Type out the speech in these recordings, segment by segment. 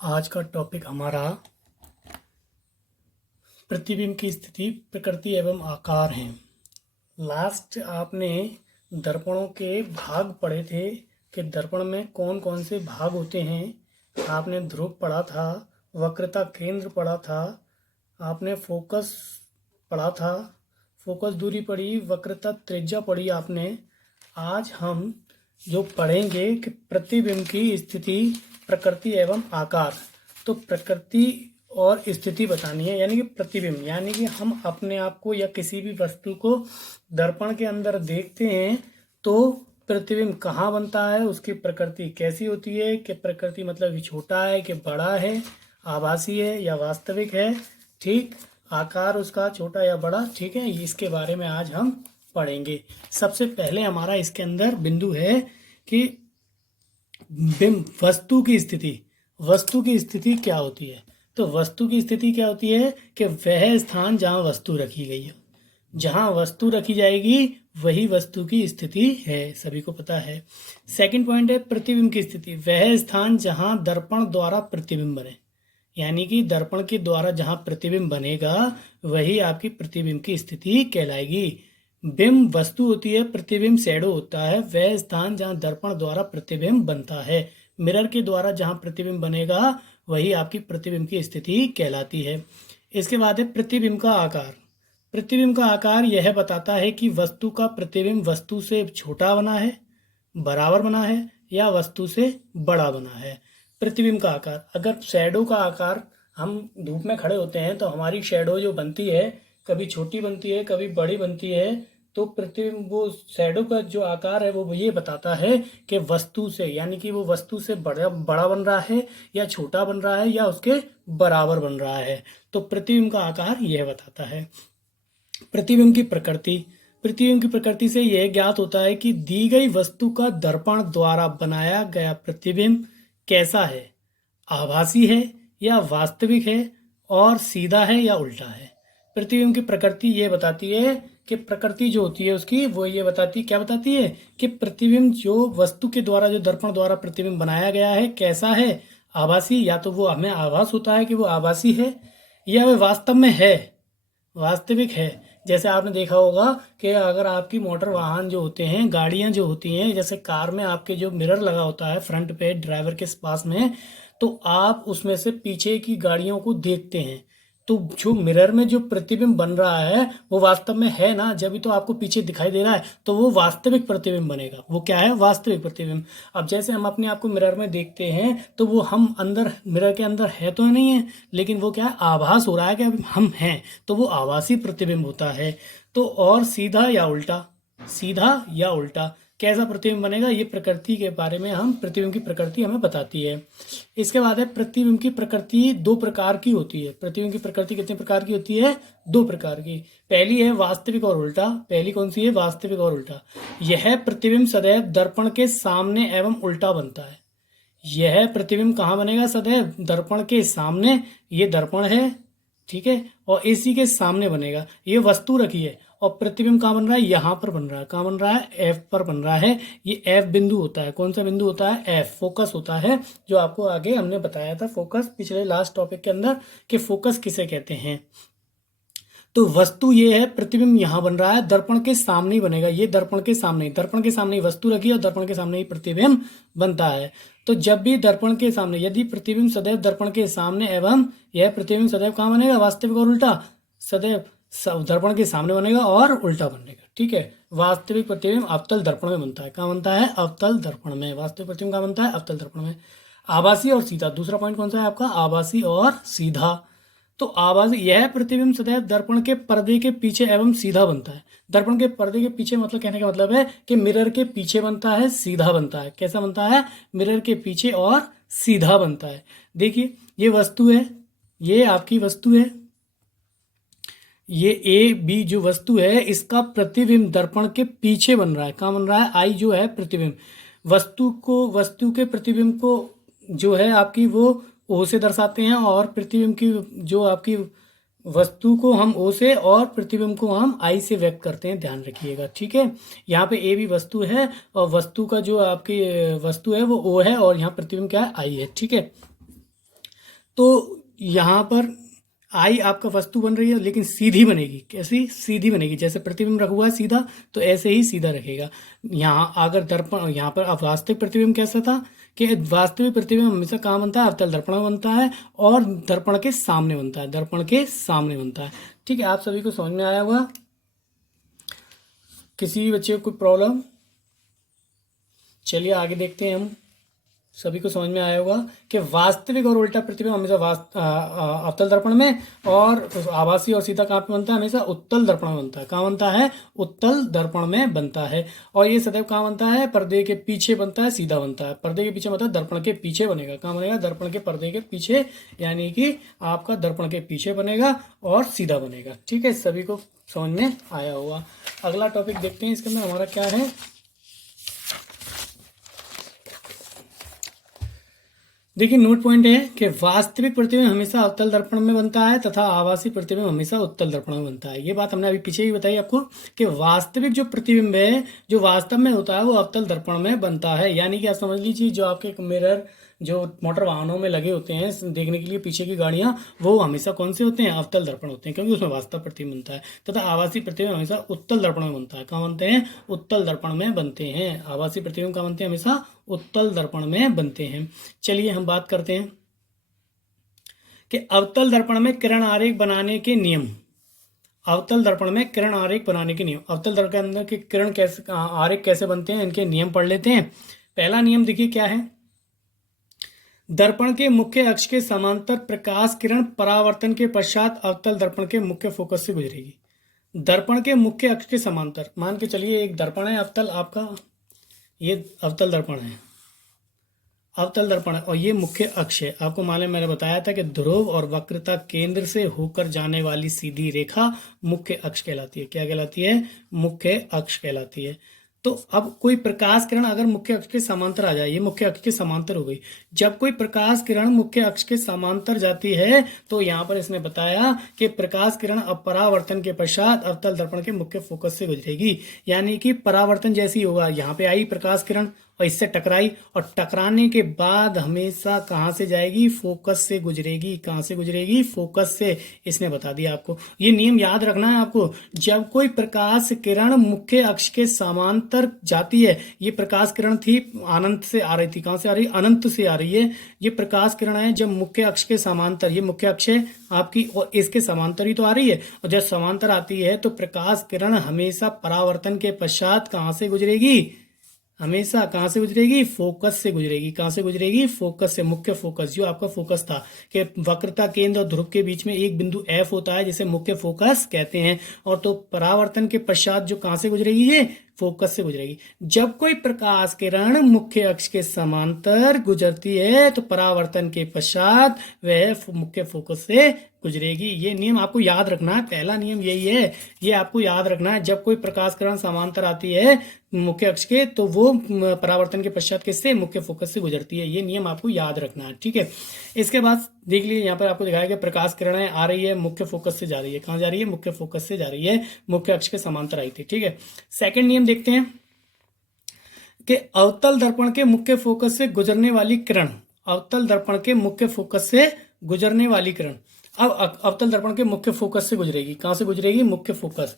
आज का टॉपिक हमारा प्रतिबिंब की स्थिति, प्रकृति एवं आकार है। लास्ट आपने दर्पणों के भाग पढ़े थे कि दर्पण में कौन कौन से भाग होते हैं। आपने ध्रुव पढ़ा था, वक्रता केंद्र पढ़ा था, आपने फोकस पढ़ा था, फोकस दूरी पढ़ी, वक्रता त्रिज्या पढ़ी आपने। आज हम जो पढ़ेंगे कि प्रतिबिंब की स्थिति, प्रकृति एवं आकार। तो प्रकृति और स्थिति बतानी है, यानी कि प्रतिबिंब, यानी कि हम अपने आप को या किसी भी वस्तु को दर्पण के अंदर देखते हैं तो प्रतिबिंब कहाँ बनता है, उसकी प्रकृति कैसी होती है, कि प्रकृति मतलब कि छोटा है कि बड़ा है, आभासी है या वास्तविक है, ठीक, आकार उसका छोटा या बड़ा, ठीक है। इसके बारे में आज हम पढ़ेंगे। सबसे पहले हमारा इसके अंदर बिंदु है कि बिंब, वस्तु की स्थिति। वस्तु की स्थिति क्या होती है? तो वस्तु की स्थिति क्या होती है कि वह स्थान जहां वस्तु रखी गई है, जहां वस्तु रखी जाएगी वही वस्तु की स्थिति है, सभी को पता है। सेकंड पॉइंट है प्रतिबिंब की स्थिति, वह स्थान जहां दर्पण द्वारा प्रतिबिंब बने, यानी कि दर्पण के द्वारा जहां प्रतिबिंब बनेगा वही आपकी प्रतिबिंब की स्थिति कहलाएगी। बिंब वस्तु होती है, प्रतिबिंब शैडो होता है, वह स्थान जहां दर्पण द्वारा प्रतिबिंब बनता है। मिरर के द्वारा जहां प्रतिबिंब बनेगा वही आपकी प्रतिबिंब की स्थिति कहलाती है। इसके बाद है प्रतिबिंब का आकार। प्रतिबिंब का आकार यह बताता है कि वस्तु का प्रतिबिंब वस्तु से छोटा बना है, बराबर बना है या वस्तु से बड़ा बना है। प्रतिबिंब का आकार, अगर शैडो का आकार, हम धूप में खड़े होते हैं तो हमारी शैडो जो बनती है कभी छोटी बनती है कभी बड़ी बनती है, तो प्रतिबिंब, वो शैडो का जो आकार है वो ये बताता है कि वस्तु से, यानी कि वो वस्तु से बड़ा बड़ा बन रहा है या छोटा बन रहा है या उसके बराबर बन रहा है। तो प्रतिबिंब का आकार यह बताता है। प्रतिबिंब की प्रकृति, प्रतिबिंब की प्रकृति से यह ज्ञात होता है कि दी गई वस्तु का दर्पण द्वारा बनाया गया प्रतिबिंब कैसा है, आभासी है या वास्तविक है, और सीधा है या उल्टा है। प्रतिबिंब की प्रकृति ये बताती है कि प्रकृति जो होती है उसकी, वो ये बताती, क्या बताती है कि प्रतिबिंब जो वस्तु के द्वारा, जो दर्पण द्वारा प्रतिबिंब बनाया गया है कैसा है, आभासी, या तो वो हमें आभास होता है कि वो आभासी है या वह वास्तव में है, वास्तविक है। जैसे आपने देखा होगा कि अगर आपकी मोटर वाहन जो होते हैं, गाड़ियां जो होती हैं, जैसे कार में आपके जो मिरर लगा होता है फ्रंट पे ड्राइवर के पास में, तो आप उसमें से पीछे की गाड़ियों को देखते हैं, तो जो मिरर में जो प्रतिबिंब बन रहा है वो वास्तव में है ना, जब भी तो आपको पीछे दिखाई दे रहा है, तो वो वास्तविक प्रतिबिंब बनेगा। वो क्या है? वास्तविक प्रतिबिंब। अब जैसे हम अपने आप को मिरर में देखते हैं तो वो हम अंदर, मिरर के अंदर है तो नहीं है, लेकिन वो क्या है, आभास हो रहा है कि हम हैं, तो वो आभासी प्रतिबिंब होता है। तो और सीधा या उल्टा, सीधा या उल्टा कैसा प्रतिबिंब बनेगा, ये प्रकृति के बारे में, हम प्रतिबिंब की प्रकृति हमें बताती है। इसके बाद है प्रतिबिंब की प्रकृति दो प्रकार की होती है। प्रतिबिंब की प्रकृति कितने प्रकार की होती है? दो प्रकार की। पहली है वास्तविक और उल्टा। पहली कौन सी है? वास्तविक और उल्टा। यह प्रतिबिंब सदैव दर्पण के सामने एवं उल्टा बनता है। यह प्रतिबिंब कहाँ बनेगा? सदैव दर्पण के सामने, ये दर्पण है, ठीक है, और इसी के सामने बनेगा। ये वस्तु रखी है और प्रतिबिंब कहाँ बन रहा है? यहाँ पर बन रहा है। कहाँ बन रहा है? एफ पर बन रहा है। ये एफ बिंदु होता है। कौन सा बिंदु होता है? एफ, फोकस होता है, जो आपको आगे हमने बताया था फोकस, पिछले लास्ट टॉपिक के अंदर, कि फोकस किसे कहते हैं। तो वस्तु ये है, प्रतिबिंब यहाँ बन रहा है, दर्पण के सामने ही बनेगा। ये दर्पण के सामने, दर्पण के सामने ही वस्तु रखी है और दर्पण के सामने ही प्रतिबिंब बनता है। तो जब भी दर्पण के सामने, यदि प्रतिबिंब सदैव दर्पण के सामने एवं यह प्रतिबिंब सदैव कहाँ बनेगा? वास्तविक और उल्टा, सदैव दर्पण के सामने बनेगा और उल्टा बनेगा, ठीक है। वास्तविक प्रतिबिंब अवतल दर्पण में बनता है। कहाँ बनता है? अवतल दर्पण में। वास्तविक प्रतिबिंब कहाँ बनता है? अवतल दर्पण में। आभासी और सीधा, दूसरा पॉइंट कौन सा है आपका? आभासी और सीधा। तो आभासी, यह प्रतिबिंब सदैव दर्पण के पर्दे के पीछे एवं सीधा बनता है। दर्पण के पर्दे के पीछे मतलब, कहने का मतलब है कि मिरर के पीछे बनता है, सीधा बनता है। कैसा बनता है? मिरर के पीछे और सीधा बनता है। देखिए ये वस्तु है, ये आपकी वस्तु है, ये ए बी जो वस्तु है, इसका प्रतिबिंब दर्पण के पीछे बन रहा है। कहाँ बन रहा है? आई जो है प्रतिबिंब, वस्तु को, वस्तु के प्रतिबिंब को जो है आपकी, वो ओ से दर्शाते हैं, और प्रतिबिंब की जो आपकी वस्तु को हम ओ से और प्रतिबिंब को हम आई से व्यक्त करते हैं, ध्यान रखिएगा, ठीक है। यहाँ पे ए भी वस्तु है और वस्तु का जो आपकी वस्तु है वो ओ है, और यहाँ प्रतिबिंब क्या है? आई है, ठीक है। तो यहाँ पर आई आपका वस्तु बन रही है, लेकिन सीधी बनेगी। कैसी? सीधी बनेगी। जैसे प्रतिबिंब रखा हुआ है सीधा, तो ऐसे ही सीधा रखेगा। यहाँ अगर दर्पण, यहाँ पर अब वास्तविक प्रतिबिंब कैसा था कि वास्तविक प्रतिबिंब हमेशा कहाँ बनता है? अवतल दर्पण में बनता है और दर्पण के सामने बनता है, दर्पण के सामने बनता है। ठीक है, आप सभी को समझ में आया होगा? किसी भी बच्चे को कोई प्रॉब्लम? चलिए आगे देखते हैं हम। सभी को समझ में आया होगा कि वास्तविक और उल्टा प्रतिबिंब हमेशा अवतल दर्पण में, और आभासी और सीधा कहाँ पे बनता है? हमेशा उत्तल दर्पण में बनता है। कहाँ बनता है? उत्तल दर्पण में बनता है। और ये सदैव कहाँ बनता है? पर्दे के पीछे बनता है, सीधा बनता है। पर्दे के पीछे मतलब दर्पण के पीछे बनेगा। कहाँ बनेगा? दर्पण के पर्दे के पीछे, यानी कि आपका दर्पण के पीछे बनेगा और सीधा बनेगा। ठीक है, सभी को समझ में आया होगा। अगला टॉपिक देखते हैं, इसके अंदर हमारा क्या है। देखिए, नोट पॉइंट है कि वास्तविक प्रतिबिंब हमेशा अवतल दर्पण में बनता है तथा आभासी प्रतिबिंब हमेशा उत्तल दर्पण में बनता है। ये बात हमने अभी पीछे ही बताई आपको कि वास्तविक जो प्रतिबिंब है, जो वास्तव में होता है, वो अवतल दर्पण में बनता है। यानी कि आप समझ लीजिए, जो आपके मिरर जो मोटर वाहनों में लगे होते हैं देखने के लिए पीछे की गाड़ियां, वो हमेशा कौन से होते हैं? अवतल दर्पण होते हैं, क्योंकि उसमें वास्तव प्रतिबिंब बनता है। तथा आभासी प्रतिबिंब हमेशा उत्तल दर्पण में बनता है। कहाँ बनते हैं? उत्तल दर्पण में बनते हैं। आभासी प्रतिबिंब कहाँ बनते हैं? हमेशा उत्तल दर्पण में बनते हैं। चलिए हम बात करते हैं कि अवतल दर्पण में किरण आरेख बनाने के नियम। अवतल दर्पण में किरण आरेख बनाने के नियम। अवतल दर्पण के अंदर के किरण कैसे, आरेख कैसे बनते हैं, इनके नियम पढ़ लेते हैं। पहला नियम देखिए क्या है। दर्पण के मुख्य अक्ष के समांतर प्रकाश किरण परावर्तन के पश्चात अवतल दर्पण के मुख्य फोकस से गुजरेगी। दर्पण के मुख्य अक्ष के समांतर, मान के चलिए एक दर्पण है अवतल आपका, ये अवतल दर्पण है, अवतल दर्पण है, और ये मुख्य अक्ष है। आपको मालूम, मैंने बताया था कि ध्रुव और वक्रता केंद्र से होकर जाने वाली सीधी रेखा मुख्य अक्ष कहलाती है। क्या कहलाती है? मुख्य अक्ष कहलाती है। तो अब कोई प्रकाश किरण अगर मुख्य अक्ष के समांतर आ जाए, ये मुख्य अक्ष के समांतर हो गई। जब कोई प्रकाश किरण मुख्य अक्ष के समांतर जाती है, तो यहाँ पर इसने बताया कि प्रकाश किरण अब परावर्तन के पश्चात अवतल दर्पण के मुख्य फोकस से गुजरेगी। यानी कि परावर्तन जैसी होगा, यहाँ पे आई प्रकाश किरण और इससे टकराई, और टकराने के बाद हमेशा कहाँ से जाएगी? फोकस से गुजरेगी। कहाँ से गुजरेगी? फोकस से। इसने बता दिया आपको। ये नियम याद रखना है आपको। जब कोई प्रकाश किरण मुख्य अक्ष के समांतर जाती है, ये प्रकाश किरण थी अनंत से आ रही थी। कहाँ से आ रही? अनंत से आ रही है। ये प्रकाश किरण है जब मुख्य अक्ष के समांतर, ये मुख्य अक्ष है आपकी, और इसके समांतर ही तो आ रही है। और जब समांतर आती है तो प्रकाश किरण हमेशा परावर्तन के पश्चात कहाँ से गुजरेगी? हमेशा कहाँ से गुजरेगी? फोकस से गुजरेगी। कहाँ से गुजरेगी? फोकस से। मुख्य फोकस, जो आपका फोकस था कि वक्रता केंद्र और ध्रुव के बीच में एक बिंदु एफ होता है, जिसे मुख्य फोकस कहते हैं। और तो परावर्तन के पश्चात जो कहाँ से गुजरेगी? ये फोकस से गुजरेगी। जब कोई प्रकाश किरण मुख्य अक्ष के समांतर गुजरती है, तो परावर्तन के पश्चात वह मुख्य फोकस से गुजरेगी। ये नियम आपको याद रखना है। पहला नियम यही है, ये आपको याद रखना है। जब कोई प्रकाश किरण समांतर आती है मुख्य अक्ष के, तो वो परावर्तन के पश्चात किससे? मुख्य फोकस से गुजरती है। ये नियम आपको याद रखना है। ठीक है, इसके बाद देख लीजिए, यहाँ पर आपको दिखाया गया प्रकाश किरणें आ रही है, मुख्य फोकस से जा रही है। कहाँ जा रही है? मुख्य फोकस से जा रही है, मुख्य अक्ष के समांतर आई थी। ठीक है, सेकंड नियम देखते हैं कि अवतल दर्पण के मुख्य फोकस से गुजरने वाली किरण, अवतल दर्पण के मुख्य फोकस से गुजरने वाली किरण अब अवतल दर्पण के मुख्य फोकस से गुजरेगी। कहाँ से गुजरेगी? मुख्य फोकस।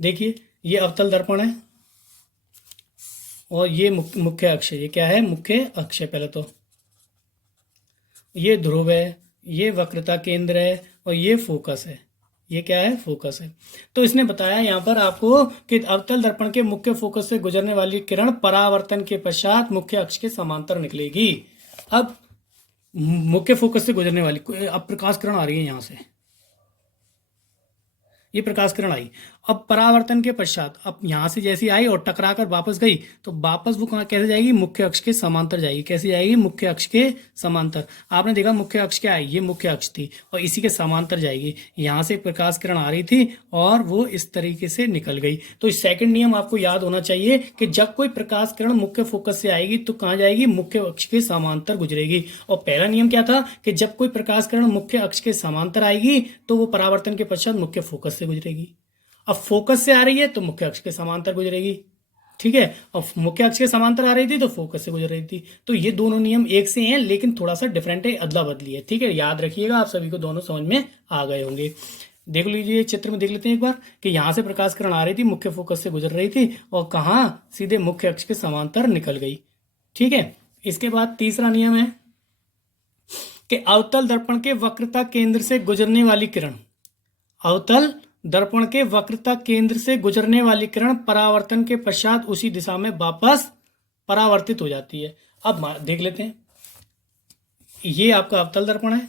देखिए, ये अवतल दर्पण है और ये मुख्य अक्ष है। ये क्या है? मुख्य अक्ष है। पहले तो ये ध्रुव है, ये वक्रता केंद्र है, और ये फोकस है। ये क्या है? फोकस है। तो इसने बताया यहाँ पर आपको कि अवतल दर्पण के मुख्य फोकस से गुजरने वाली किरण परावर्तन के पश्चात मुख्य अक्ष के समांतर निकलेगी। अब मुख्य फोकस से गुजरने वाली, अब प्रकाश किरण आ रही है यहाँ से, ये प्रकाश किरण आई। अब परावर्तन के पश्चात, अब यहां से जैसी आई और टकराकर वापस गई, तो वापस वो कहाँ कैसे जाएगी? मुख्य अक्ष के समांतर जाएगी। कैसे जाएगी? मुख्य अक्ष के समांतर। आपने देखा मुख्य अक्ष क्या है? ये मुख्य अक्ष थी, और इसी के समांतर जाएगी। यहां से प्रकाश किरण आ रही थी और वो इस तरीके से निकल गई। तो इस सेकंड नियम आपको याद होना चाहिए कि जब कोई प्रकाश किरण मुख्य फोकस से आएगी तो कहाँ जाएगी? मुख्य अक्ष के समांतर गुजरेगी। और पहला नियम क्या था कि जब कोई प्रकाश किरण मुख्य अक्ष के समांतर आएगी तो वो परावर्तन के पश्चात मुख्य फोकस से गुजरेगी। अब फोकस से आ रही है तो मुख्य अक्ष के समांतर गुजरेगी। ठीक है, और मुख्य अक्ष के समांतर आ रही थी तो फोकस से गुजर रही थी। तो ये दोनों नियम एक से हैं लेकिन थोड़ा सा डिफरेंट है, अदला बदली है। ठीक है, याद रखिएगा, आप सभी को दोनों समझ में आ गए होंगे। देख लीजिए चित्र में, देख लेते हैं एक बार कि यहाँ से प्रकाश किरण आ रही थी, मुख्य फोकस से गुजर रही थी और कहाँ, सीधे मुख्य अक्ष के समांतर निकल गई। ठीक है, इसके बाद तीसरा नियम है कि अवतल दर्पण के वक्रता केंद्र से गुजरने वाली किरण, अवतल दर्पण के वक्रता केंद्र से गुजरने वाली किरण परावर्तन के पश्चात उसी दिशा में वापस परावर्तित हो जाती है। अब देख लेते हैं, ये आपका अवतल दर्पण है,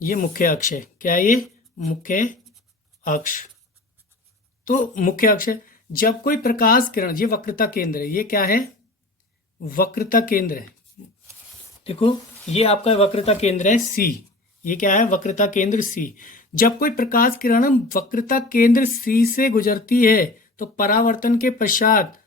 ये मुख्य अक्ष है। क्या है ये? मुख्य अक्ष। तो मुख्य अक्ष है, जब कोई प्रकाश किरण, ये वक्रता केंद्र है, ये क्या है? वक्रता केंद्र है। देखो ये आपका वक्रता केंद्र है सी, ये क्या है? वक्रता केंद्र सी। जब कोई प्रकाश किरण वक्रता केंद्र सी से गुजरती है तो परावर्तन के पश्चात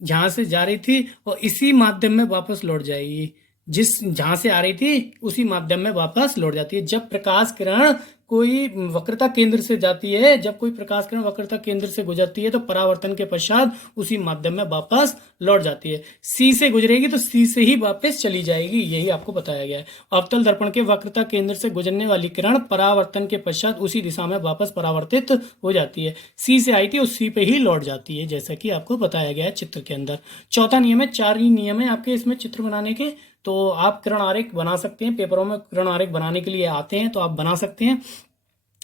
जहां से जा रही थी और इसी माध्यम में वापस लौट जाएगी, जिस जहां से आ रही थी उसी माध्यम में वापस लौट जाती है। जब प्रकाश किरण कोई वक्रता केंद्र से जाती है, जब कोई प्रकाश किरण वक्रता केंद्र से गुजरती है तो परावर्तन के पश्चात उसी माध्यम में वापस लौट जाती है। सी से गुजरेगी तो सी से ही वापस चली जाएगी, यही आपको बताया गया है। अवतल दर्पण के वक्रता केंद्र से गुजरने वाली किरण परावर्तन के पश्चात उसी दिशा में वापस परावर्तित हो जाती है। सी से आई थी उस सी पे ही लौट जाती है, जैसा कि आपको बताया गया है चित्र के अंदर। चौथा नियम है, 4 ही नियम है आपके इसमें चित्र बनाने के, तो आप किरण आरेख बना सकते हैं। पेपरों में किरण आरेख बनाने के लिए आते हैं तो आप बना सकते हैं,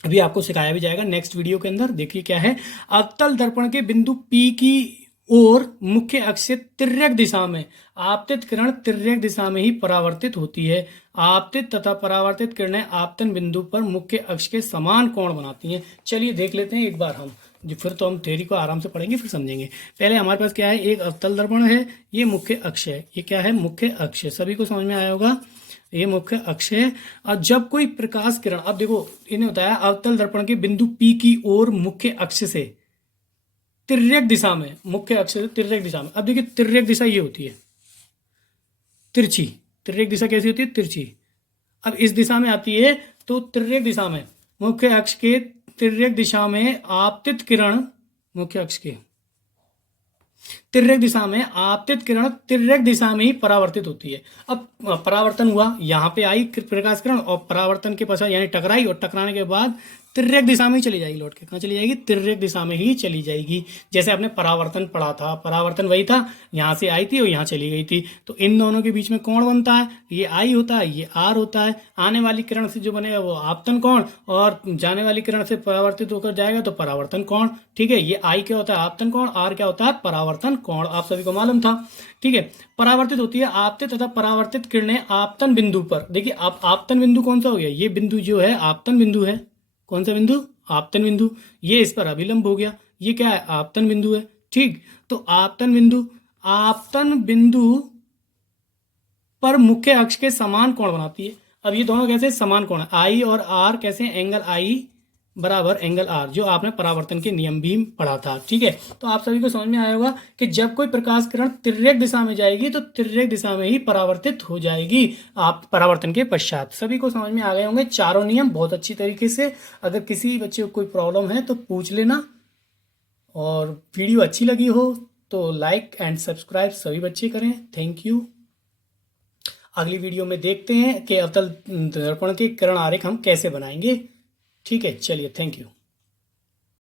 अभी आपको सिखाया भी जाएगा नेक्स्ट वीडियो के अंदर। देखिए क्या है, अवतल दर्पण के बिंदु P की ओर मुख्य अक्ष से तिर्यक दिशा में आपतित किरण तिर्यक दिशा में ही परावर्तित होती है। आपतित तथा परावर्तित किरणें आपतन बिंदु पर मुख्य अक्ष के समान कोण बनाती हैं। चलिए देख लेते हैं एक बार हम, फिर तो हम थ्योरी को आराम से पढ़ेंगे फिर समझेंगे। पहले हमारे पास क्या है, एक अवतल दर्पण है, ये मुख्य अक्ष है, ये क्या है? मुख्य अक्ष है। सभी को समझ में आया होगा, ये मुख्य अक्ष है। और जब कोई प्रकाश किरण, अब देखो इन्हें बताया अवतल दर्पण के बिंदु P की ओर मुख्य अक्ष से तिर्यक दिशा में, मुख्य अक्ष से तिर्यक दिशा में। अब देखिए तिर्यक दिशा ये होती है तिरछी, तिर्यक दिशा कैसी होती है? तिरछी। अब इस दिशा में आती है तो तिर्यक दिशा में, मुख्य अक्ष के तिर्यक दिशा में आपतित किरण, मुख्य अक्ष के तिर्यक दिशा में आपतित किरण तिर्यक दिशा में ही परावर्तित होती है। अब परावर्तन हुआ, यहाँ पे आई प्रकाश किरण और परावर्तन के पश्चात यानी टकराई, और टकराने के बाद तिर्यक दिशा में ही चली जाएगी, लौट के कहाँ चली जाएगी? तिर्यक दिशा में ही चली जाएगी। जैसे आपने परावर्तन पढ़ा था, परावर्तन वही था, यहाँ से आई थी और यहाँ चली गई थी, तो इन दोनों के बीच में कोण बनता है, ये आई होता है, ये आर होता है। आने वाली किरण से जो बनेगा वो आपतन कोण, और जाने वाली किरण से परावर्तित होकर जाएगा तो परावर्तन कोण। ठीक है, ये आई क्या होता है? आपतन कोण, आर क्या होता है? परावर्तन कोण, आप सभी को मालूम था। ठीक है, परावर्तित होती है आपतित तथा परावर्तित किरणें आपतन बिंदु पर। देखिए आप आपतन बिंदु कौन सा हो गया? ये बिंदु जो है आपतन बिंदु है। कौन सा बिंदु? आपतन बिंदु। ये इस पर अभिलंब हो गया, ये क्या है? आपतन बिंदु है। ठीक, तो आपतन बिंदु पर मुख्य अक्ष के समान कोण बनाती है। अब ये दोनों कैसे समान कोण है? आई और आर कैसे? एंगल आई बराबर एंगल आर, जो आपने परावर्तन के नियम भी पढ़ा था। ठीक है, तो आप सभी को समझ में आया होगा कि जब कोई प्रकाश किरण तिर्यक दिशा में जाएगी तो तिर्यक दिशा में ही परावर्तित हो जाएगी आप परावर्तन के पश्चात। सभी को समझ में आ गए होंगे चारों नियम बहुत अच्छी तरीके से। अगर किसी बच्चे को कोई प्रॉब्लम है तो पूछ लेना, और वीडियो अच्छी लगी हो तो लाइक एंड सब्सक्राइब सभी बच्चे करें। Thank you. अगली वीडियो में देखते हैं कि अवतल दर्पण के किरण आरेख हम कैसे बनाएंगे। ठीक है, चलिए, थैंक यू।